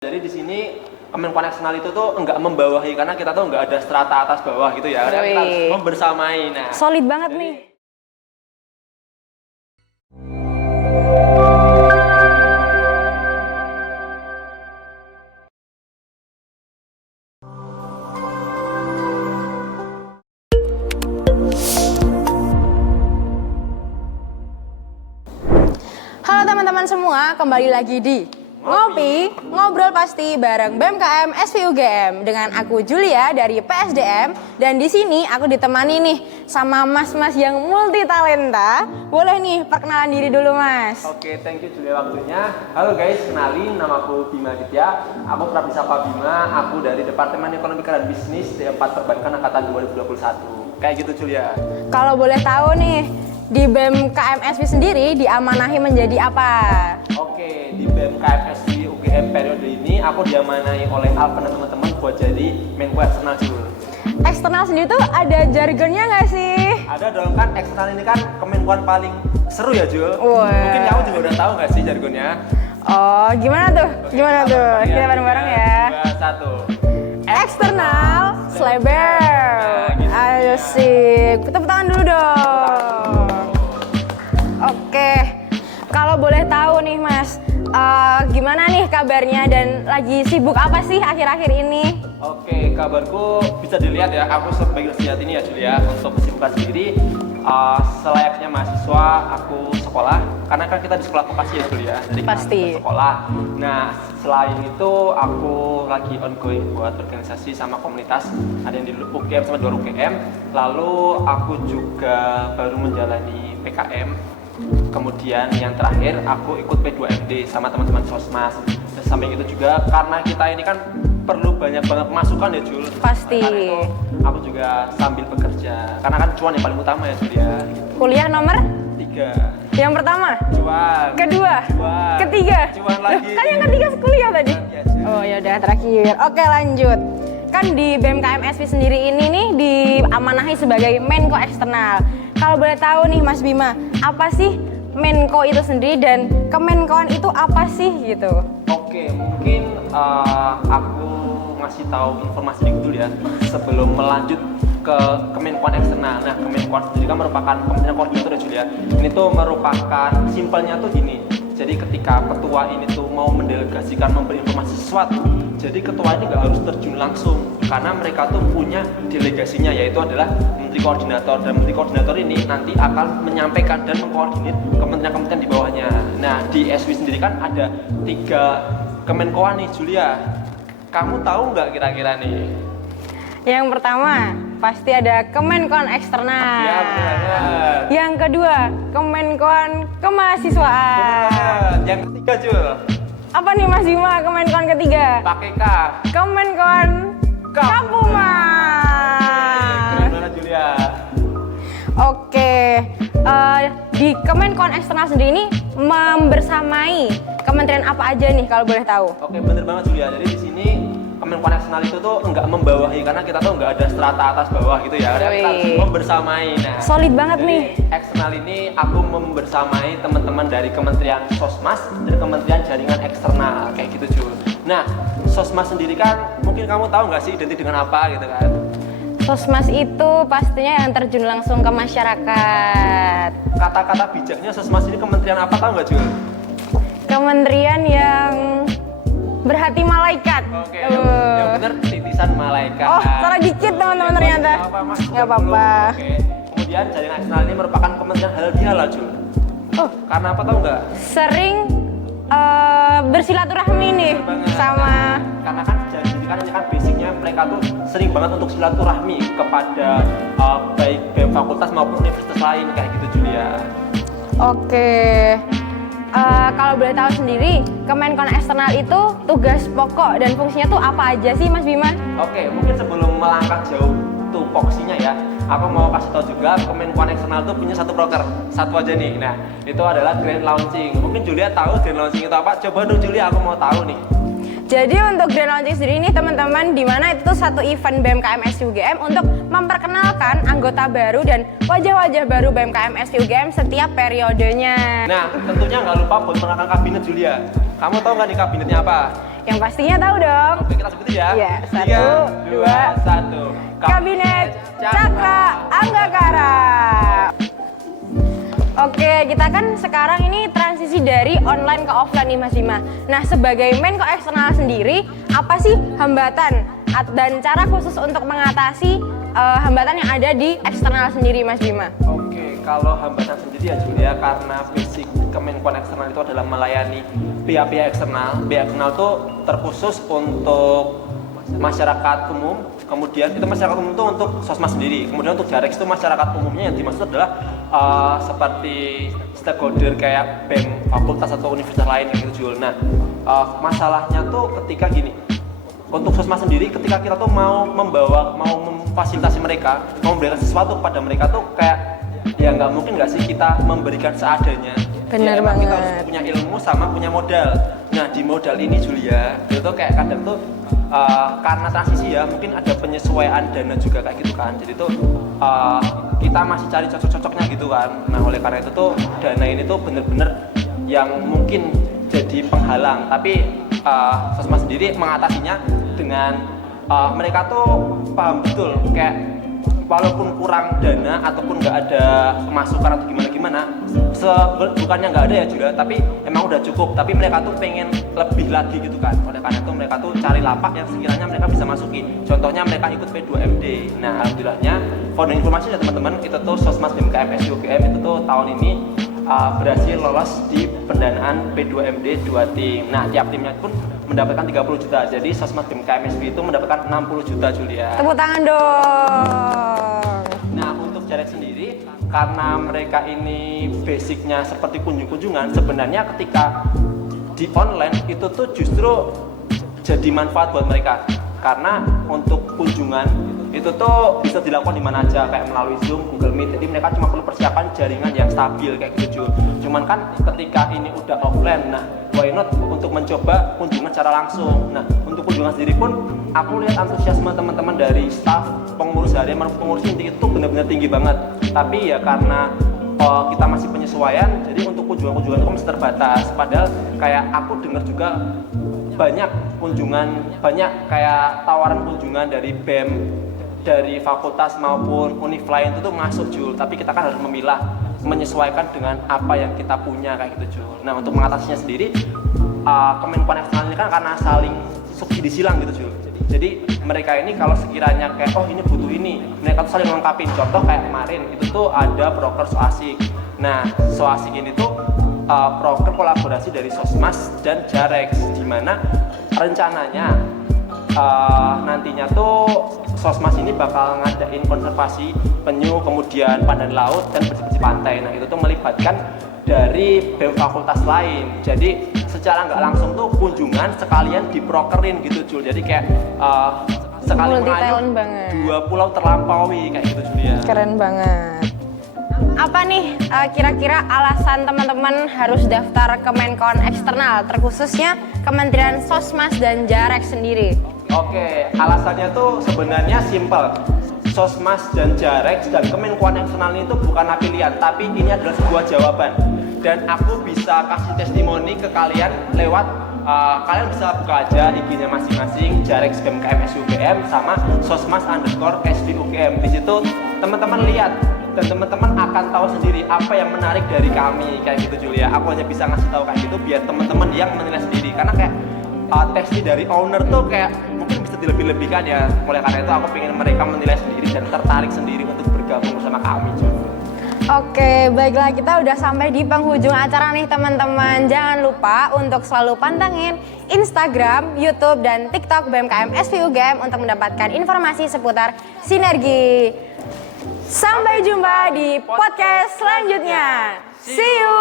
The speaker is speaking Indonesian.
Jadi di sini Kemenkuan eksternal itu tuh enggak membawahi karena kita tuh enggak ada strata atas bawah gitu ya. Karena kita harus membersamai. Nah, solid banget nih. Halo teman-teman semua, kembali lagi di Ngopi, Ngobrol Pasti bareng BMKM SPUGM dengan aku Julia dari PSDM, dan di sini aku ditemani nih sama mas-mas yang multi talenta. Boleh nih perkenalan diri dulu, Mas. Oke, thank you Julia waktunya. Halo guys, kenalin nama aku Bima Ditya. Aku kerap disapa Bima, aku dari Departemen Ekonomi dan Bisnis D4 Perbankan Angkatan 2021. Kayak gitu Julia. Kalau boleh tahu nih, di BMKM SP sendiri diamanahi menjadi apa? Oke, di BMKM SP UGM periode ini aku diamanai oleh Alvan dan teman-teman buat jadi Menko Eksternal Jul. Eksternal sendiri tuh ada jargonnya nggak sih? Ada dong, kan eksternal ini kan Kemenkuan paling seru ya Jul. Wah. Mungkin kamu juga udah tahu nggak sih jargonnya? Oh, gimana tuh? Oke, Gimana tuh? Kita bareng-bareng ya. 2, 1. Eksternal Sleber. Gitu. Ayo sih, tepuk tangan dulu dong. Oke, kalau boleh tahu nih Mas, gimana nih kabarnya dan lagi sibuk apa sih akhir-akhir ini? Oke, kabarku bisa dilihat ya, aku sebagai sejati ini ya Julia. Untuk kesibukan sendiri, selayaknya mahasiswa aku sekolah, karena kan kita di sekolah vokasi ya Julia. Jadi Pasti. kita sekolah. Nah, selain itu aku lagi ongoing buat organisasi sama komunitas. Ada yang di UGM sama di luar UGM. Lalu aku juga baru menjalani PKM. Kemudian yang terakhir aku ikut P2MD sama teman-teman Sosmas. Dan samping itu juga karena kita ini kan perlu banyak banget masukan ya Jul. Pasti. Karena itu aku juga sambil bekerja. Karena kan cuan yang paling utama ya Jul ya. Gitu. Kuliah nomor 3. yang pertama, Cuan. kedua, Cuan. ketiga. Cuan lagi. Kan yang ketiga kuliah tadi. Ya, Jul. Oh ya udah, terakhir. Oke, lanjut. Kan di BMKM SP sendiri ini nih diamanahi sebagai Menko Eksternal. Kalau boleh tahu nih Mas Bima, apa sih Menko itu sendiri dan Kemenkoan itu apa sih gitu? Oke, mungkin aku ngasih tahu informasi dikit dulu ya sebelum melanjut ke Kemenkuan eksternal. Nah, Kemenkuan sendiri kan merupakan Kementerian Koordinator ya Julia. Ini tuh merupakan simpelnya tuh gini. Jadi ketika ketua ini tuh mau mendelegasikan memberi informasi sesuatu, jadi ketua ini nggak harus terjun langsung karena mereka tuh punya delegasinya, yaitu adalah Menteri Koordinator, dan Menteri Koordinator ini nanti akan menyampaikan dan mengkoordinir kementerian-kementerian di bawahnya. Nah, di SW sendiri kan ada 3 Kemenkoan nih Julia. Kamu tahu nggak kira-kira nih? Yang pertama pasti ada Kemenkoan Eksternal. Ya, benar. Yang kedua Kemenkoan Kemahasiswaan. Benar. Yang ketiga Jul, Apa nih Mas Bima Kemenkoan ketiga? pakai K. Kemenkoan Kapumas. Keren banget Julia. Oke, di Kemenkoan Eksternal sendiri ini membersamai kementerian apa aja nih kalau boleh tahu? Oke, bener banget Julia. Jadi di sini Kemenkuan eksternal itu tuh enggak membawahi karena kita tuh enggak ada strata atas bawah gitu ya. Karena kita harus membersamai. Nah, Solid banget jadi nih. Eksternal ini aku membersamai teman-teman dari Kementerian Sosmas dan Kementerian Jaringan Eksternal kayak gitu Jul. Nah, Sosmas sendiri kan mungkin kamu tahu nggak sih identik dengan apa gitu kan? Sosmas itu pastinya yang terjun langsung ke masyarakat. Kata-kata bijaknya Sosmas ini kementerian apa tahu nggak Jul? Kementerian yang berhati malaikat. Oke, yang bener titisan malaikat. Oh, salah dikit teman-teman ternyata. Nggak apa-apa. Oke. Kemudian jaringan eksternal ini merupakan kementerian halal bihalal Jul. Oh, Karena apa tahu nggak? sering bersilaturahmi nih Banget. sama Karena kan jadi kan basicnya mereka tuh sering banget untuk silaturahmi kepada baik BEM fakultas maupun universitas lain kayak gitu Julia. Oke. Kalau boleh tahu sendiri, Kemenkoan Eksternal itu tugas pokok dan fungsinya tuh apa aja sih Mas Bima? Oke, mungkin sebelum melangkah jauh tuh fungsinya ya, aku mau kasih tahu juga Kemenkoan Eksternal tuh punya satu proker, satu aja nih. Nah, itu adalah Grand Launching. Mungkin Julia tahu Grand Launching itu apa? Coba dong Julia, aku mau tahu nih. Jadi untuk Grand Launching sendiri nih teman-teman, di mana itu tuh satu event BMKM SPUGM untuk memperkenalkan anggota baru dan wajah-wajah baru BMKM SPUGM setiap periodenya. Nah, tentunya nggak lupa buat mengenalkan kabinet Julia. Kamu tahu nggak nih kabinetnya apa? Yang pastinya tahu dong. Oke, kita sebutin ya. Iya, 3, 2, 1. Kabinet Cakra Anggakara. Oke, kita kan sekarang ini transisi dari online ke offline nih Mas Bima. Nah, sebagai Menko Eksternal sendiri, apa sih hambatan dan cara khusus untuk mengatasi hambatan yang ada di eksternal sendiri Mas Bima? Oke, kalau hambatan sendiri ya Julia, karena basic Kemenkuan Eksternal itu adalah melayani pihak-pihak eksternal. Pihak eksternal itu terkhusus untuk masyarakat umum, kemudian itu masyarakat umum itu untuk Sosmas sendiri, kemudian untuk Jarex itu masyarakat umumnya yang dimaksud adalah seperti stakeholder kayak BEM, fakultas atau universitas lain gitu Jul. Nah, masalahnya tuh ketika gini, untuk Sosmas sendiri ketika kita tuh mau memfasilitasi mereka, mau memberikan sesuatu kepada mereka tuh kayak ya nggak mungkin nggak sih kita memberikan seadanya. Bener ya, banget. Kita harus punya ilmu sama punya modal. Nah di modal ini Julia, itu tuh kayak kadang tuh karena transisi ya mungkin ada penyesuaian dana juga kayak gitu kan. Jadi tuh kita masih cari cocok-cocoknya gitu kan. Nah oleh karena itu tuh dana ini tuh bener-bener yang mungkin jadi penghalang. Tapi Sosmas sendiri mengatasinya dengan mereka tuh paham betul kayak walaupun kurang dana ataupun nggak ada pemasukan atau gimana-gimana, bukannya nggak ada ya juga, tapi emang udah cukup. Tapi mereka tuh pengen lebih lagi gitu kan. Oleh karena itu mereka tuh cari lapak yang sekiranya mereka bisa masuki. Contohnya mereka ikut P2MD. Nah alhamdulillahnya, for informasi ya teman-teman, itu tuh Sosmas BMKM SBUGM itu tuh tahun ini berhasil lolos di pendanaan P2MD 2 tim. Nah tiap timnya pun mendapatkan 30 juta. Jadi Sosmas BMKM SB itu mendapatkan 60 juta Julia. Tepuk tangan dong. Nah untuk Jarex sendiri, karena mereka ini basicnya seperti kunjung-kunjungan, sebenarnya ketika di online itu tuh justru jadi manfaat buat mereka. Karena untuk kunjungan itu tuh bisa dilakukan di mana aja, kayak melalui Zoom, Google Meet. Jadi mereka cuma perlu persiapan jaringan yang stabil kayak gitu. Cuman kan ketika ini udah offline, nah why not untuk mencoba kunjungan secara langsung. Nah untuk kunjungan sendiri pun aku lihat antusiasme teman-teman dari staff, pengurus harian, pengurus inti itu tuh benar-benar tinggi banget. Tapi ya karena kita masih penyesuaian, jadi untuk kunjungan-kunjungan itu masih terbatas. Padahal kayak aku dengar juga banyak kunjungan, banyak kayak tawaran kunjungan dari BEM, dari fakultas maupun univ lain itu tuh masuk Jul. Tapi kita kan harus memilah, menyesuaikan dengan apa yang kita punya kayak gitu Jul. Nah untuk mengatasinya sendiri, Kemenkuan Eksternal ini kan karena saling subsidi silang gitu Jul. Jadi mereka ini kalau sekiranya kayak oh ini butuh ini, mereka tuh saling melengkapi. Contoh kayak kemarin itu tuh ada proker Soasik. Nah Soasik ini tuh proker kolaborasi dari Sosmas dan Jarex, di mana rencananya nantinya tuh Sosmas ini bakal ngadain konservasi penyu, kemudian pandan laut dan bersih-bersih pantai. Nah itu tuh melibatkan dari BEM fakultas lain. Jadi secara nggak langsung tuh kunjungan sekalian diprokerin gitu Jul. Jadi kayak sekali mengayuh dua pulau terlampaui kayak gitu Julia. Keren banget. Apa nih kira-kira alasan teman-teman harus daftar Kemenkon Eksternal, terkhususnya Kementerian Sosmas dan Jarex sendiri? Oke, alasannya tuh sebenarnya simpel. Sosmas dan Jarex dan Kemenkuan Eksternal itu bukanlah pilihan, tapi ini adalah sebuah jawaban. Dan aku bisa kasih testimoni ke kalian lewat kalian bisa buka aja IG-nya masing-masing, Jarex BMKM SUGM sama Sosmas_SVUGM. Di situ teman-teman lihat dan teman-teman akan tahu sendiri apa yang menarik dari kami kayak gitu Julia. Aku hanya bisa ngasih tahu kayak gitu biar teman-teman yang menilai sendiri, karena kayak testi dari owner tuh kayak mungkin bisa dilebih-lebihkan ya. Oleh karena itu aku pengen mereka menilai sendiri dan tertarik sendiri untuk bergabung bersama kami Julia. Oke, baiklah, kita udah sampai di penghujung acara nih teman-teman. Jangan lupa untuk selalu pantengin Instagram, YouTube, dan TikTok BMKM SVUGM untuk mendapatkan informasi seputar sinergi. Sampai jumpa di podcast selanjutnya. See you!